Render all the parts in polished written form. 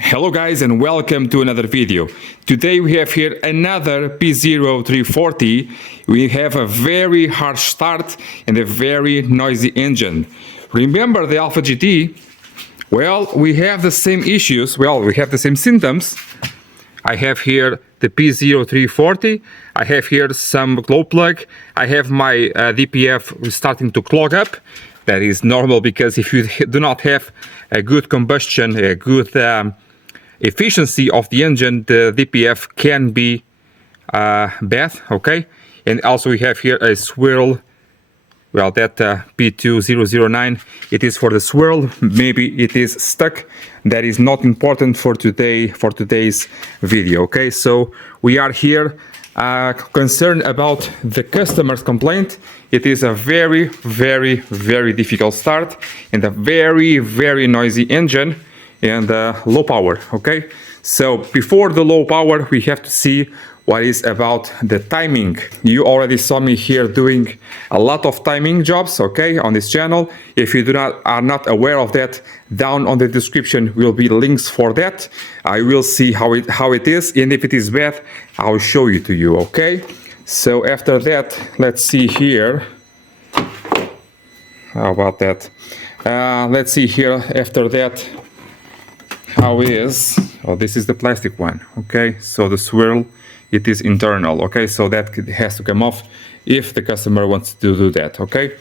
Hello guys and welcome to another video. Today we have here another P0340. We have a very harsh start and a very noisy engine. Remember the Alfa GT? Well, we have the same issues. Well, we have the same symptoms. I have here the P0340. I have here some glow plug. I have my DPF starting to clog up. That is normal because if you do not have a good combustion, a good efficiency of the engine, the DPF can be bad, okay? And also we have here a swirl. Well, that P2009, it is for the swirl. Maybe it is stuck. That is not important for today's video, okay? So we are here concerned about the customer's complaint. It is a very difficult start and a very noisy engine and low power, okay? So before the low power, we have to see what is about the timing. You already saw me here doing a lot of timing jobs, okay, on this channel. If you are not aware of that, down on the description will be links for that. I will see how it is, and if it is bad, I'll show it to you, okay? So after that, let's see here. How about that? Let's see here after that how it is. Oh, this is the plastic one, okay? So the swirl, it is internal, okay? So that has to come off if the customer wants to do that, okay?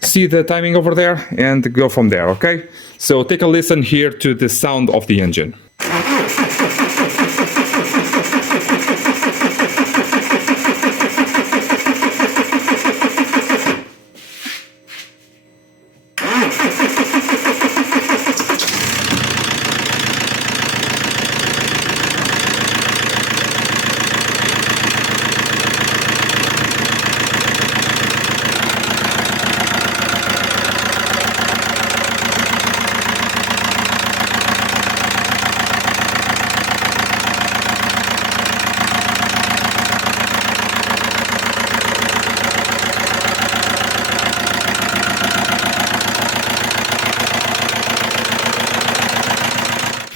See the timing over there and go from there, okay? So take a listen here to the sound of the engine.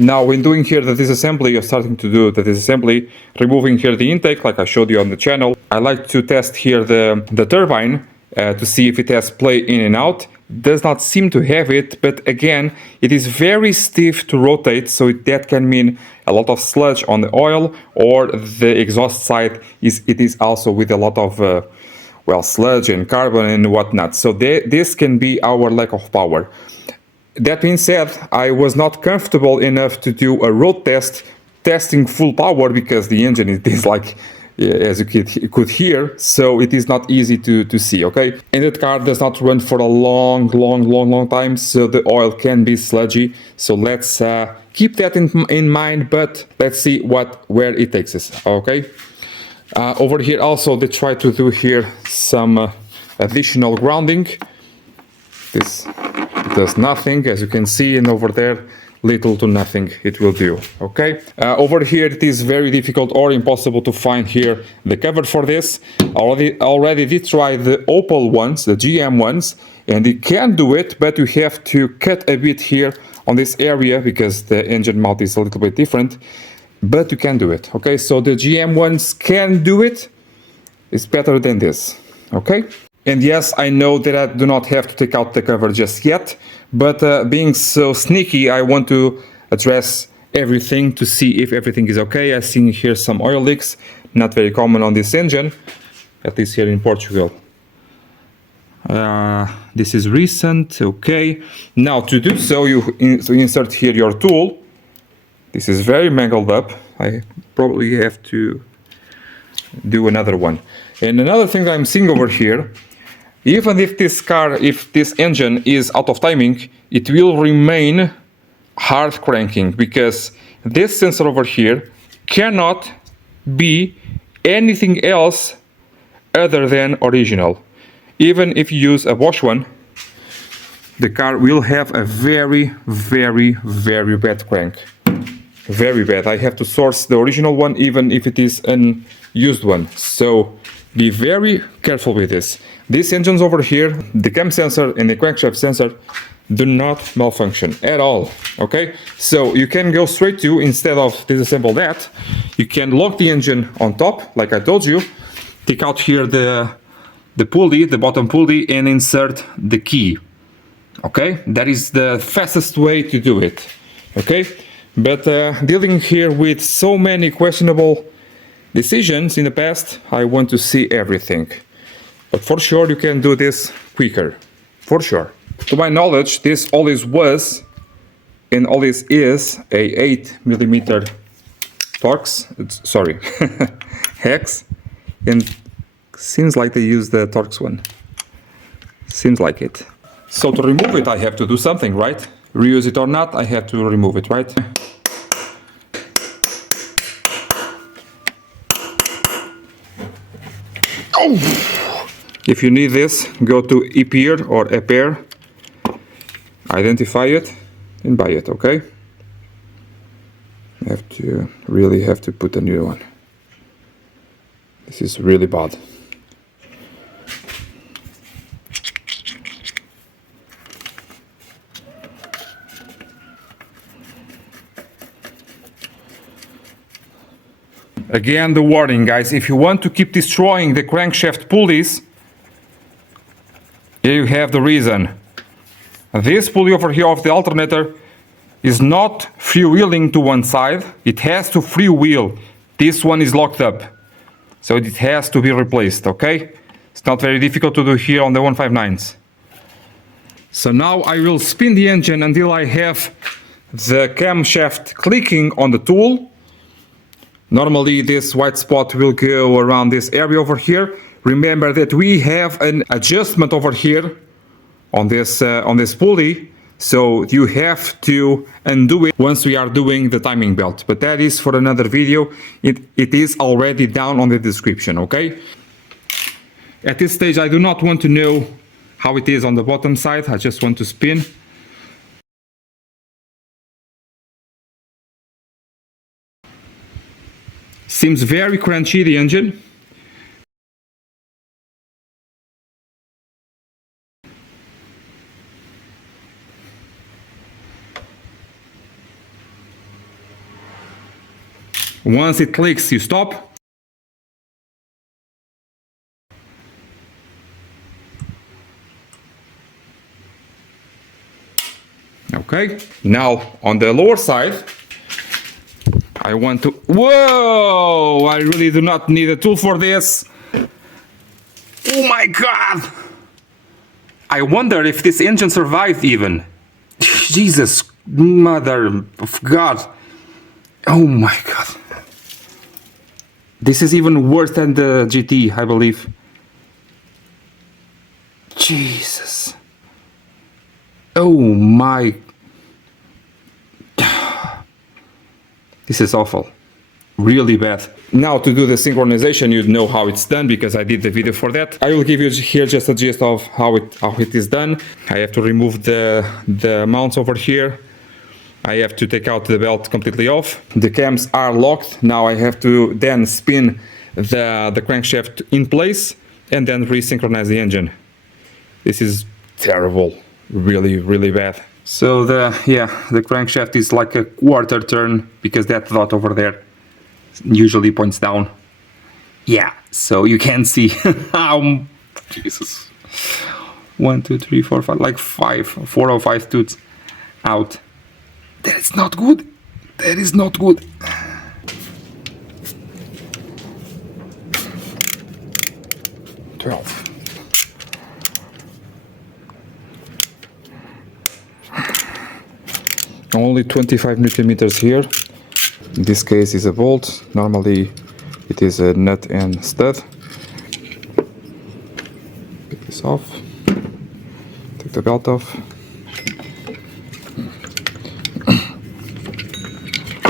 Now when doing here the disassembly, you're starting to do the disassembly, removing here the intake like I showed you on the channel. I like to test here the turbine to see if it has play in and out. Does not seem to have it, but again, it is very stiff to rotate, so that can mean a lot of sludge on the oil, or the exhaust side it is also with a lot of well, sludge and carbon and whatnot. So this can be our lack of power. That being said, I was not comfortable enough to do a road test, testing full power, because the engine is like, as you could hear, so it is not easy to see, okay? And that car does not run for a long time, so the oil can be sludgy. So let's keep that in mind, but let's see where it takes us, okay? Over here also, they try to do here some additional grounding. This does nothing, as you can see, and over there little to nothing it will do, okay? Over here it is very difficult or impossible to find here the cover for this. Already did try the Autel ones, the GM ones, and it can do it, but you have to cut a bit here on this area because the engine mount is a little bit different, but you can do it, okay? So the GM ones can do it. It's better than this, okay? And yes, I know that I do not have to take out the cover just yet, but being so sneaky, I want to address everything to see if everything is okay. I see here some oil leaks, not very common on this engine, at least here in Portugal. This is recent, okay. Now to do so, you insert here your tool. This is very mangled up. I probably have to do another one. And another thing I'm seeing over here, even if this engine is out of timing, it will remain hard cranking, because this sensor over here cannot be anything else other than original. Even if you use a Bosch one, the car will have a very bad crank. Very bad. I have to source the original one even if it is an used one. So be very careful with this. These engines over here, the cam sensor and the crankshaft sensor, do not malfunction at all. Okay, so you can go straight to, instead of disassemble that, you can lock the engine on top, like I told you, take out here the pulley, the bottom pulley, and insert the key. Okay, that is the fastest way to do it. Okay, but dealing here with so many questionable decisions in the past, I want to see everything. But for sure you can do this quicker, for sure. To my knowledge, this always was and always is a 8mm Torx, hex, and seems like they use the Torx one. Seems like it. So to remove it, I have to do something, right? Reuse it or not, I have to remove it, right? Oh! If you need this, go to EPR or EPR, identify it, and buy it, okay? Really have to put a new one. This is really bad. Again, the warning, guys, if you want to keep destroying the crankshaft pulleys, here you have the reason. This pulley over here of the alternator is not freewheeling to one side, it has to freewheel. This one is locked up, so it has to be replaced, okay? It's not very difficult to do here on the 159s. So now I will spin the engine until I have the camshaft clicking on the tool. Normally this white spot will go around this area over here. Remember that we have an adjustment over here on this pulley, so you have to undo it once we are doing the timing belt. But that is for another video. It is already down on the description, okay? At this stage I do not want to know how it is on the bottom side, I just want to spin. Seems very crunchy, the engine. Once it clicks, you stop. Okay, now on the lower side, I want to... Whoa! I really do not need a tool for this. Oh my god! I wonder if this engine survived even. Jesus, mother of God. Oh my god. This is even worse than the GT, I believe. Jesus. Oh my... This is awful. Really bad. Now to do the synchronization, you know how it's done because I did the video for that. I will give you here just a gist of how it is done. I have to remove the mounts over here. I have to take out the belt completely off. The cams are locked. Now I have to then spin the crankshaft in place and then resynchronize the engine. This is terrible. Really, really bad. So the crankshaft is like a quarter turn because that dot over there usually points down. Yeah, so you can see how... Jesus. 1, 2, 3, 4, 5, like 4 or 5 tooths out. That is not good. That is not good. Only 25 newton-meters here. In this case is a bolt. Normally it is a nut and stud. Take this off. Take the belt off.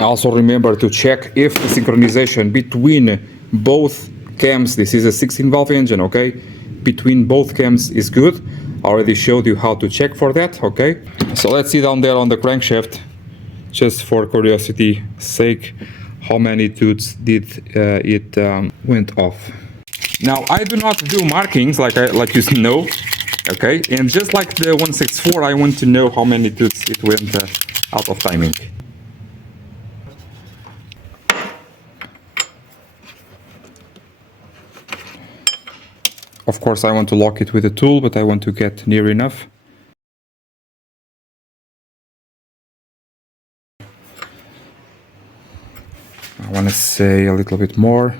Also remember to check if the synchronization between both cams, this is a 16 valve engine, okay, between both cams is good. I already showed you how to check for that, okay. So let's see down there on the crankshaft, just for curiosity sake, how many tooths did it went off. Now I do not do markings like you know. Okay, and just like the 164, I want to know how many toots it went out of timing. Of course, I want to lock it with a tool, but I want to get near enough. I want to say a little bit more.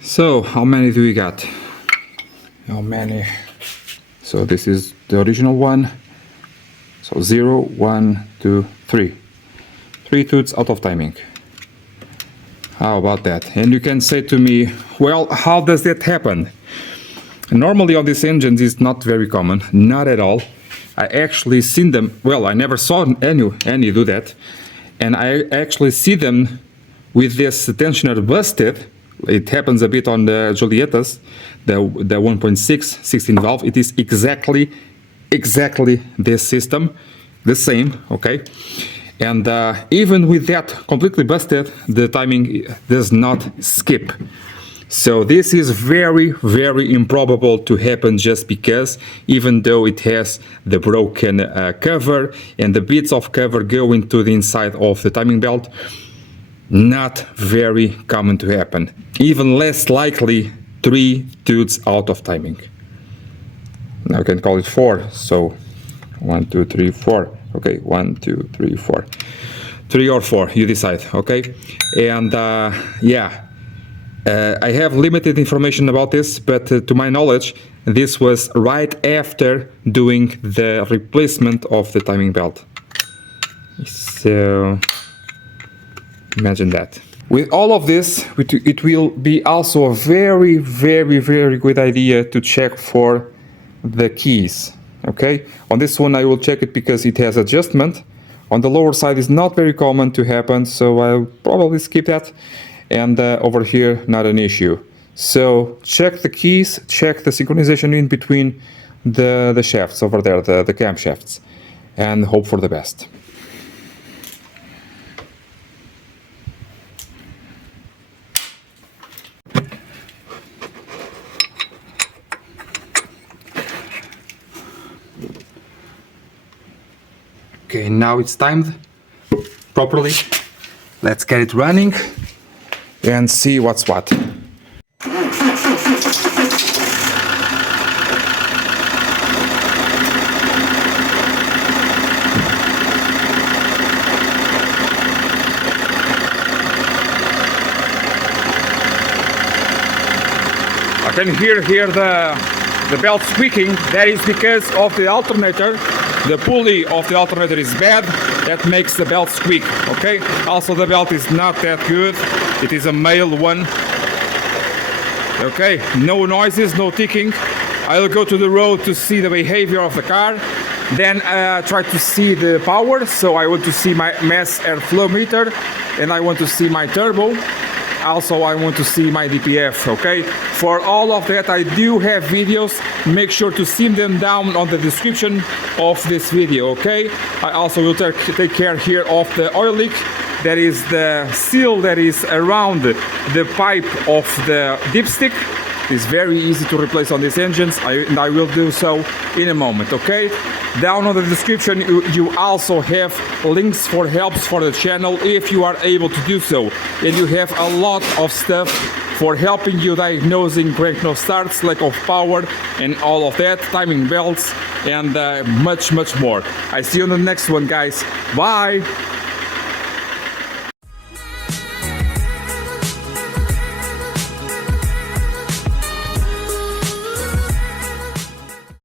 So, how many do we got? How many? So this is the original one. So 0, 1, 2, 3. 3 toots out of timing. How about that? And you can say to me, well, how does that happen? Normally on these engines it's not very common, not at all. I actually seen them, well, I never saw any do that. And I actually see them with this tensioner busted. It happens a bit on the Giuliettas, the 1.6 16 valve. It is exactly this system, the same, okay? And even with that completely busted, the timing does not skip. So this is very improbable to happen just because, even though it has the broken cover and the bits of cover go into the inside of the timing belt, not very common to happen. Even less likely 3 toots out of timing. Now I can call it 4. So 1, 2, 3, 4. Okay, 1, 2, 3, 4. 3 or 4, you decide, okay? And yeah, I have limited information about this, but to my knowledge, this was right after doing the replacement of the timing belt. So imagine that. With all of this, it will be also a very good idea to check for the keys. Okay, on this one I will check it because it has adjustment. On the lower side is not very common to happen, so I'll probably skip that. And over here, not an issue. So check the keys, check the synchronization in between the shafts over there, the camshafts, and hope for the best. Okay, now it's timed properly. Let's get it running and see what's what. I can hear the belt squeaking. That is because of the alternator. The pulley of the alternator is bad. That makes the belt squeak, okay? Also the belt is not that good. It is a male one. Okay, no noises, no ticking. I'll go to the road to see the behavior of the car. Then try to see the power. So I want to see my mass airflow meter and I want to see my turbo. Also I want to see my DPF, okay? For all of that I do have videos. Make sure to see them down on the description of this video, okay? I also will take care here of the oil leak. That is the seal that is around the pipe of the dipstick. It's very easy to replace on these engines, and I will do so in a moment, okay? Down on the description you also have links for helps for the channel if you are able to do so. And you have a lot of stuff for helping you diagnosing crank no starts, lack of power and all of that, timing belts and much more. I see you on the next one, guys. Bye!